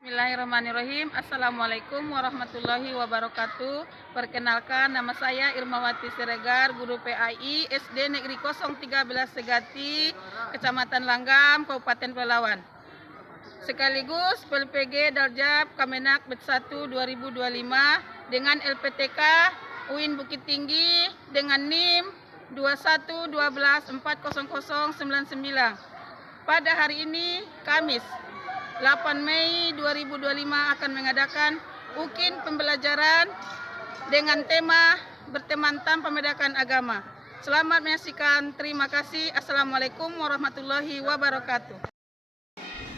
Bismillahirrahmanirrahim. Assalamualaikum warahmatullahi wabarakatuh. Perkenalkan, nama saya Irmawati Siregar, guru PAI SD Negeri 013 Segati, Kecamatan Langgam, Kabupaten Pelalawan. Sekaligus PLPG Daljab Kemenak Bet 1 2025 dengan LPTK UIN Bukit Tinggi dengan NIM 2112400099. Pada hari ini, Kamis 8 Mei 2025 akan mengadakan UKIN pembelajaran dengan tema berteman tanpa membedakan agama. Selamat menyaksikan. Terima kasih. Assalamualaikum warahmatullahi wabarakatuh.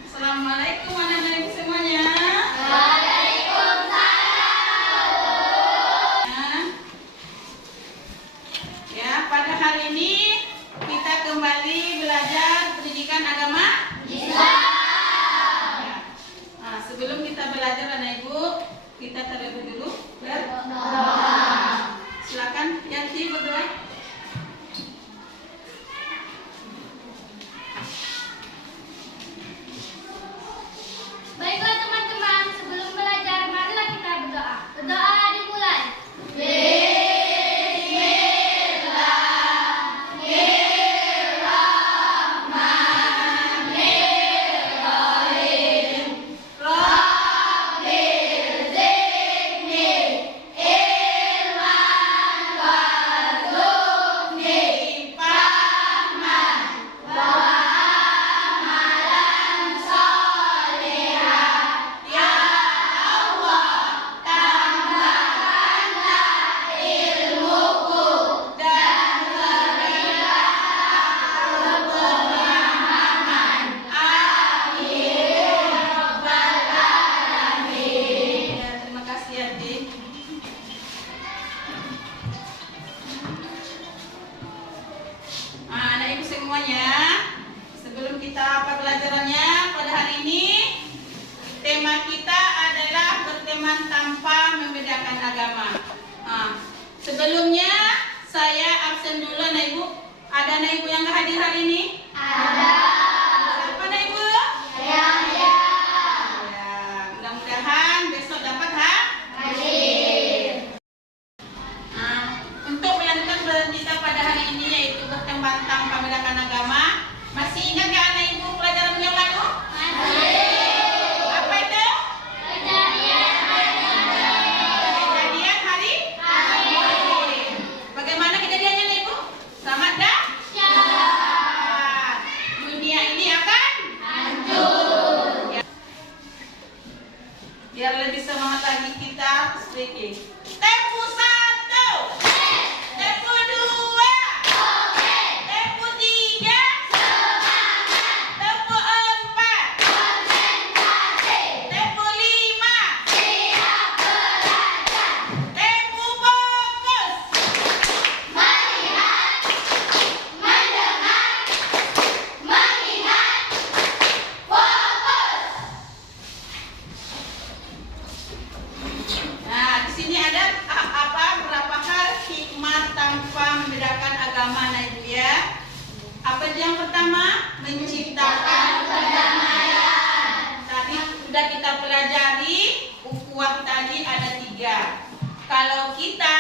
Assalamualaikum anak-anak semuanya. Waalaikumsalam. Ya, pada hari ini kita kembali belajar pendidikan agama Islam. Sebelum kita belajar anak ibu, kita terlebih dulu berdoa. Silakan Yanti berdoa. Baiklah teman-teman, sebelum belajar marilah kita berdoa. Berdoa dimulai. Sebelum kita pembelajarannya pada hari ini, tema kita adalah berteman tanpa membedakan agama. Sebelumnya saya absen dulu anak ibu. Ada anak ibu yang hadir hari ini? Ada. Siapa anak ibu? Ya. Mudah-mudahan besok dapat hadir. Untuk melanjutkan pelajaran kita pada hari ini yaitu berteman tanpa membedakan agama. Masih ingat gak anak ibu pelajaran yang lalu? Masih. Apa itu? Kejadian hari? Bagaimana kejadiannya anak ibu? Selamat dahsyat. Dunia ini akan hancur. Biar lebih semangat lagi kita speaking. Tempo 1. Tempo 2. Tempo 3. Tempo 4. Tempo 5. Tempo fokus. Melihat, mendengar, mengingat, fokus. Nah, di sini ada berapa hal hikmah tanpa membedakan agama anak ibu ya. Apa yang pertama? Menciptakan perdamaian. Tadi sudah kita pelajari, ukhuwah tadi ada 3. Kalau kita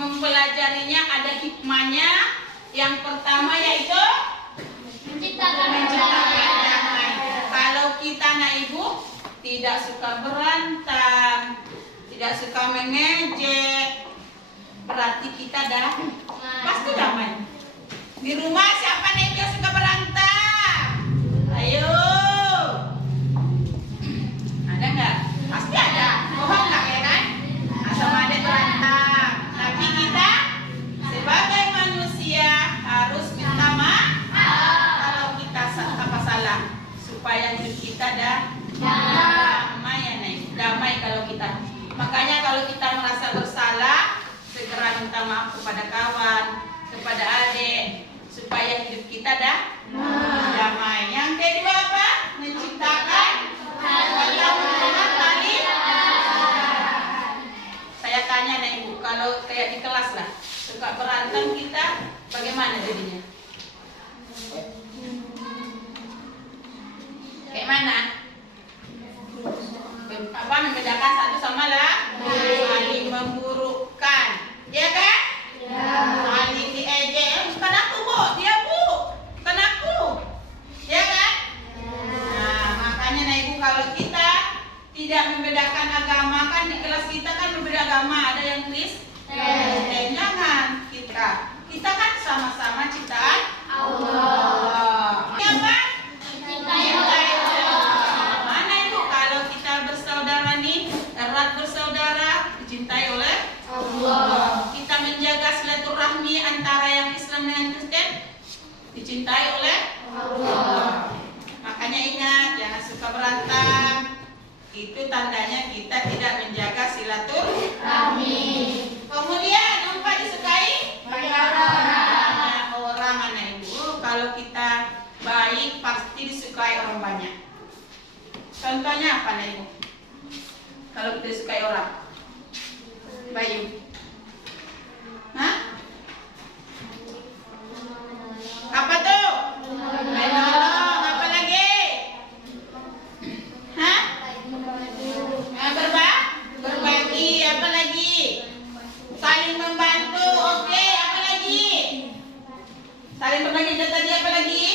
mempelajarinya ada hikmahnya. Yang pertama yaitu Menciptakan damai. Kalau kita anak ibu tidak suka berantem, tidak suka mengejek, berarti kita dah pasti damai. Di rumah siapa nih yang suka berantem? Ayo, ada nggak? Pasti ada. Bohong nggak ya kan? Sama ada berantem. Tapi kita sebagai manusia harus minta maaf kalau kita apa salah, supaya hidup kita damai ya nih. Damai kalau kita. Makanya kalau kita merasa bersalah, segera minta maaf kepada kawan, kepada adik, supaya hidup kita damai. Yang kedua apa? Menciptakan pertemuan tadi. Saya tanya nih ibu, kalau kayak di kelas lah, suka berantem kita, bagaimana jadinya? Kayak mana? Jangan satu sama lain saling memburukkan, ya kan? Saling diejek. Bukan aku, Bu, dia, Bu, bukan aku, ya kan? Nah, makanya nah Ibu, kalau kita tidak membedakan agama, kan di kelas kita kan berbeda agama, ada yang Kristen, jangan kita kan sama-sama ciptaan Allah. Ya kan? Cintai Allah. Mana Ibu kalau kita bersaudara nih, erat bersaudara, dicintai oleh Allah. Kita menjaga silaturahmi antara yang Islam dengan Kristen, dicintai oleh Allah. Makanya ingat, jangan suka berantem. Itu tandanya kita tidak menjaga silaturahmi. Kemudian empat, disukai banyak orang, anak Ibu. Kalau kita baik pasti disukai orang banyak. Contohnya apa, anak Ibu? Kalau kita disukai orang, Bayu. Hah? Apa tuh? Menolong. Apa lagi? Hah? Berbagi. Apa lagi? Saling membantu. Oke. Apa lagi? Saling berbagi. Dan tadi apa lagi?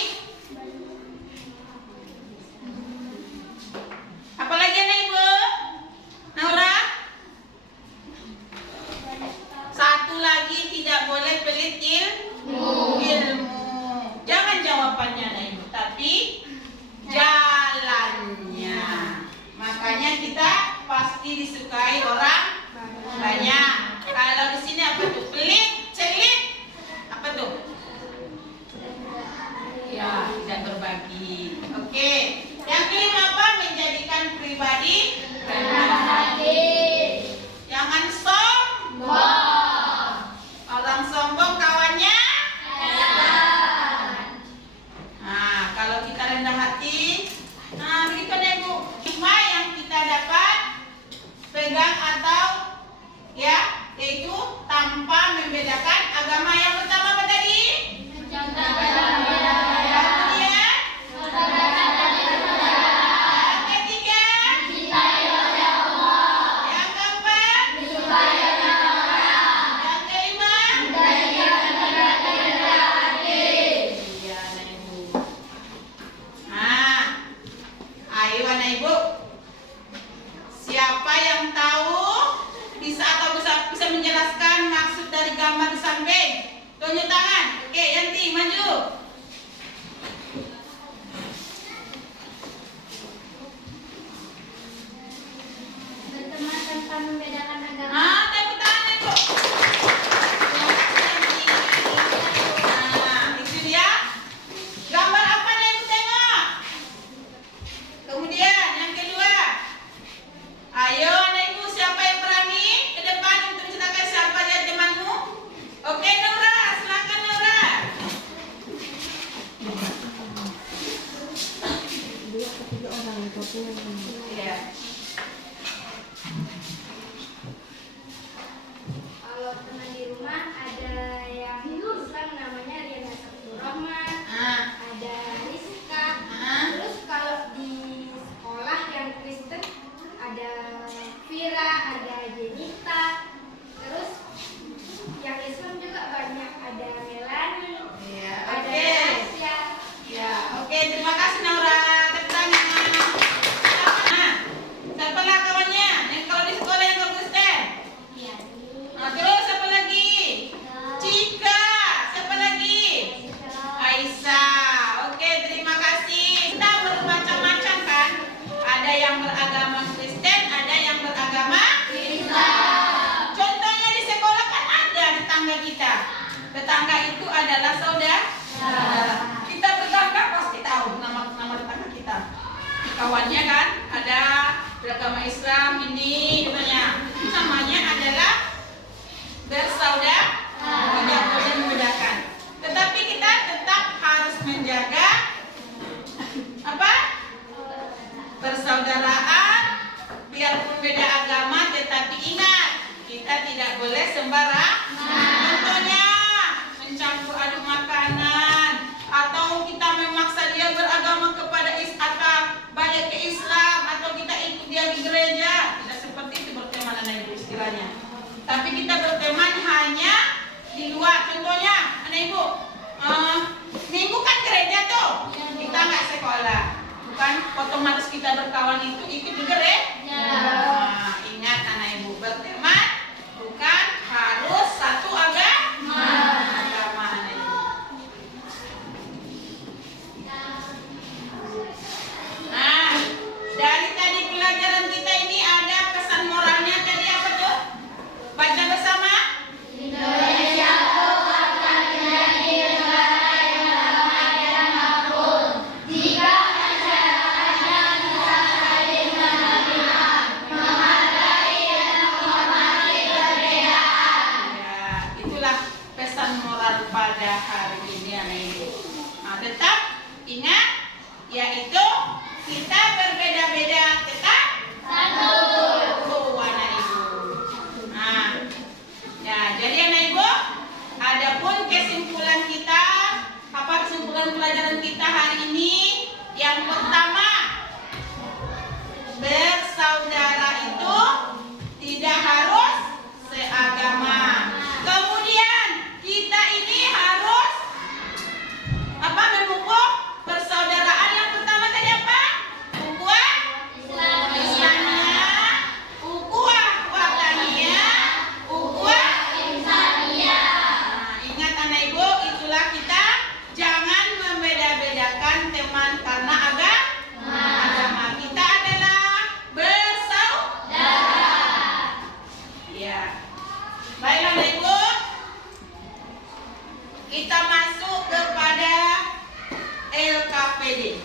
Apa lagi, anak Ibu? Naura? Satu lagi, tidak boleh pelit ilmu. Jangan jawabannya, anak Ibu, tapi jalannya. Makanya kita pasti disukai orang banyak. Kalau di sini apa tuh? Pelit, celit. Apa tuh? Ya, tidak berbagi. Oke. Yang kelima apa? Menjadikan pribadi rendah. Jangan sombong. Orang sombong kawannya. Nah, kalau kita rendah hati, nah begitu deh Bu. Lima yang kita dapat pegang atau ya, yaitu tanpa membedakan agama. Yang pertama apa tadi? Menjelaskan maksud dari gambar di samping. Tunjuk tangan. Oke, Yanti maju. Berteman tanpa membedakan agama. Tepuk tangan Ibu. Nah, itu dia. Gambar apa nih Ibu tengok? Kemudian yang kedua. Ayo anak Ibu, siapa yang berani ke depan untuk menceritakan siapa dia temanmu? Oke, Naura, silakan Naura. Iya. Kalau teman di rumah ada yang Islam namanya Riana Sabtu Rahman, ada Rizka. Terus kalau di sekolah yang Kristen ada Vira, ada Jenita. Terus yang Islam juga banyak, ada Melani, Iya, ada oke. Tasya. Ya, oke, terima kasih Naura. Tepuk tangan. Nah, siapa lah kawannya? Yang kalau di sekolah yang Kristen. Nah, terus siapa lagi? Cika. Siapa lagi? Aisyah. Oke, terima kasih. Kita bermacam-macam kan? Ada yang beragama Kristen, ada yang beragama Islam. Contohnya di sekolah kan ada tetangga kita. Tetangga itu adalah saudara. Kita bertetangga pasti tahu nama tetangga kita. Kawannya kan ada beragama Islam, ini namanya adalah bersaudara. Tidak boleh membedakan. Tetapi kita tetap harus menjaga apa? Persaudaraan, biarpun beda agama, tetapi ingat kita tidak boleh sembarang. Contohnya mencampur aduk makanan, atau kita memaksa dia beragama kepada atau balik ke Islam, atau kita ikut dia di gereja. Tidak seperti otomatis kita berkawan itu ikut juga deh. Nah, ingat anak ibu, berteman bukan harus satu agama. Anak ibu. Nah, dari tadi pelajaran kita ini ada pesan moralnya tadi apa tuh? Baca bersama. Indonesia akan menjadi negara yang damai dan makmur jika masyarakatnya bisa saling menerima, menghargai dan menghormati perbedaan. Ya, itulah pesan moral pada hari ini anak ibu. Nah, tetap ingat, yaitu kita berbeda-beda tetap Satu. anak ibu. Nah, ya, jadi anak ibu, adapun kesimpulan kita, apa kesimpulan pelajaran kita hari ini? Yang pertama, bersaudara itu tidak harus seagama. Kemudian kita ini harus apa? Memupuk persaudaraan. Yang pertama tadi apa? Ukhuwah Islamiyah, ukhuwah wataniyah, ukhuwah Insaniyah. Nah, ingat anak ibu, itulah kita jangan membeda-bedakan teman karena agama. Kita adalah bersaudara. Ya. Baiklah anak ibu, kita masuk kepada LKPD.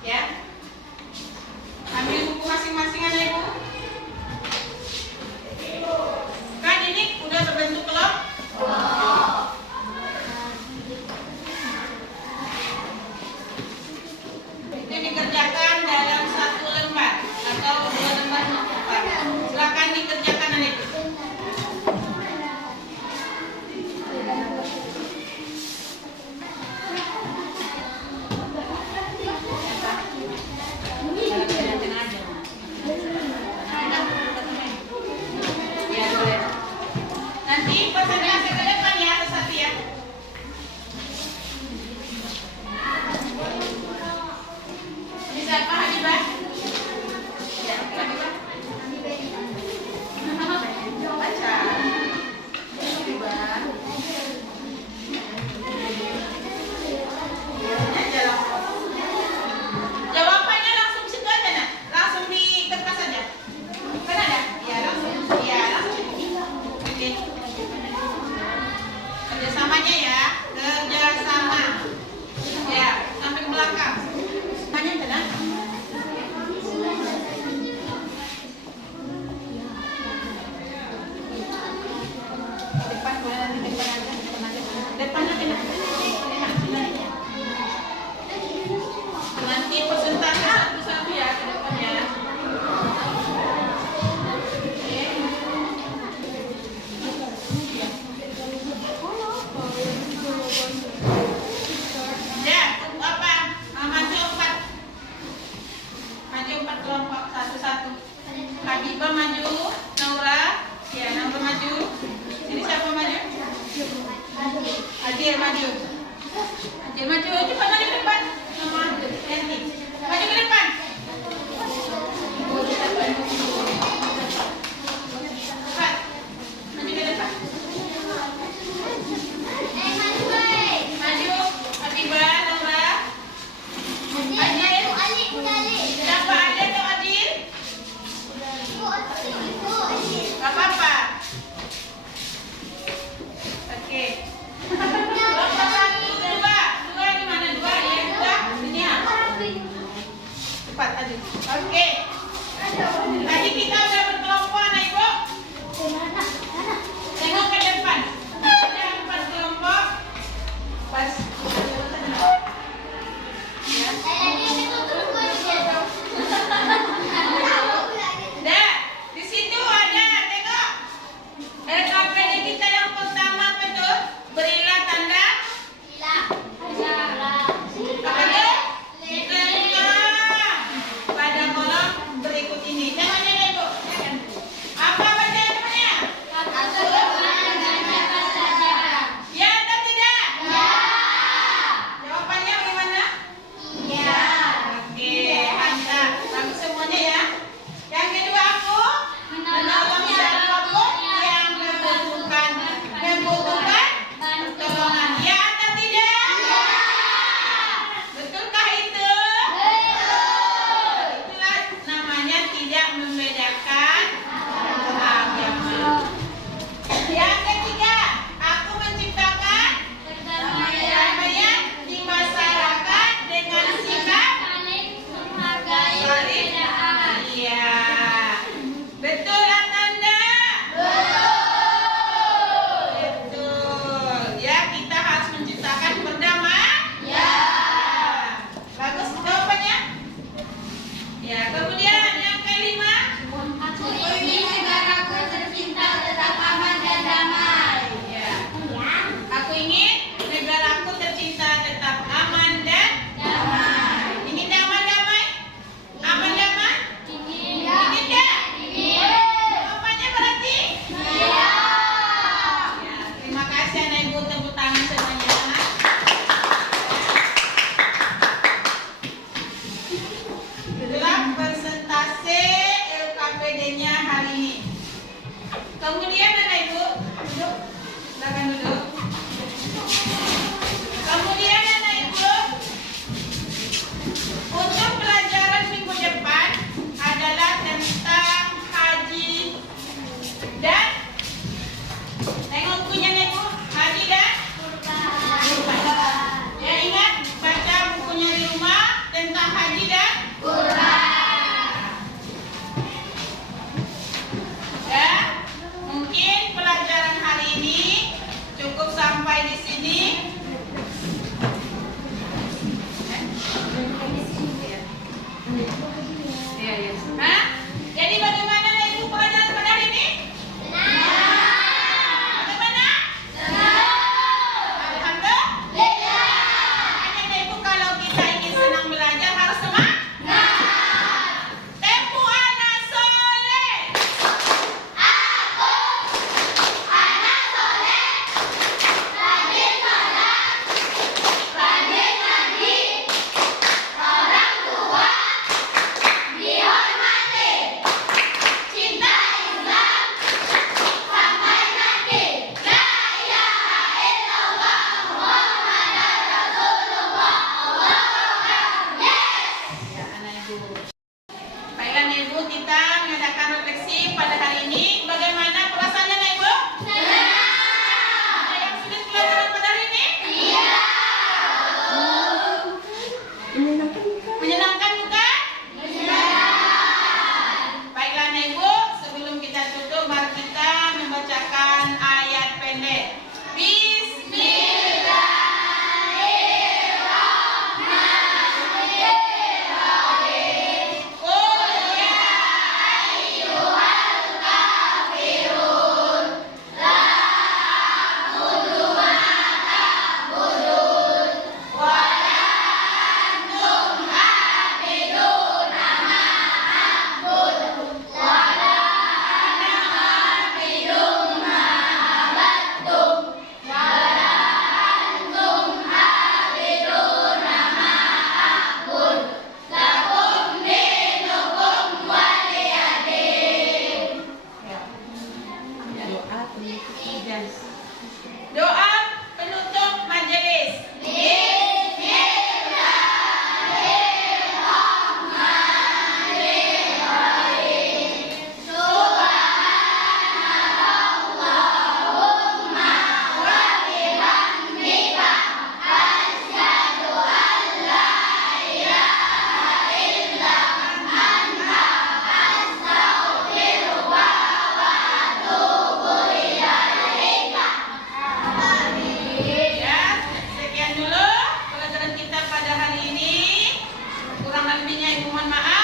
Ya. Ambil buku masing-masing anak ibu. Kan ini udah terbentuk kelompok. Itu dikerjakan dalam satu lembar atau dua lembar. Silakan dikerjakan anak ibu. Ya, boleh. Nanti presentasi ke depan ya, satu ya. Ini siapa Habibah? Ya, Habibah. Baca. Habibah. Jawabannya langsung situ aja, nak. Langsung di kertas aja. Kan ada? Iya, langsung. Iya, langsung. Oke. Kerjasamanya ya, kerjasama. Ya, sampai ke belakang. Tanya tenang. Depan boleh nanti depan aja, depan aja. Nanti persentase satu-satu ya ke depannya. Ya, tunggu apa? Maju empat. Maju empat kelompok satu-satu. Habibah maju, Naura, ya Naura maju. Sini siapa maju? Adil maju. Adil maju, cepat maju ke depan. Nama Adil, Yanti. Maju ke depan. Cepat. Maju ke depan. Maju, Habibah, Naura. Siapa Adil atau Adil? Gak apa-apa. Oke. Kelompok satu, dua. Dua di mana? Dua ya? Dua. Sini ya. Cepat Adil. Oke. Tadi kita udah berkelompok, anak ibu. Tengok ke depan. Ada empat kelompok. Pas. Ya. Dah, di situ ada, tengok. LKPD kita yang pertama apa tuh? Berilah tanda apa tuh? Tengah pada kolom berikut ini. Jangan Kemudian anak ibu duduk, silakan duduk. Kemudian anak ibu, untuk pelajaran minggu depan adalah tentang haji dan tengok bukunya nih bu, haji dan kurban. Ya ingat baca bukunya di rumah tentang haji dan ya, mungkin pelajaran hari ini cukup sampai di sini. Hah? Jadi bagaimana ibu pelajaran pada hari ini? Bagaimana? Alhamdulillah. Hanya ibu kalau kita ingin senang belajar harus semangat. Tempo anak soleh. Cinta Islam sampai nanti. La ilaha illallah Muhammadar Rasulullah. Allahu Akbar. Yes. Ya anak ibu. Baiklah anak ibu, kita mengadakan refleksi pada hari ini. Bagaimana perasaannya anak ibu? Ada yang sulit pelajaran pada hari ini? Iya. Menyenangkan bukan? Baiklah anak ibu, sebelum kita tutup, mari kita membacakan ayat pendek. Bismillahirrahmanirrahim. Qul ya ayyuhal kafirun, la a'budu ma ta'budun, wa la antum a'biduna ma a'budu, wa la ana a'bidun ma abattum, wa la antum a'biduna ma a'budu, lakum dinukum waliyadin. Doa penutup majelis. Bismillahirrahmanirrahim. Subhanallahumma wa bihamdika, asyhadu an la ilaha illa anta, astaghfiruka wa atubu ilaika. Ya, sekian dulu pelajaran kita pada hari ini. Kurang lebihnya ibu mohon maaf.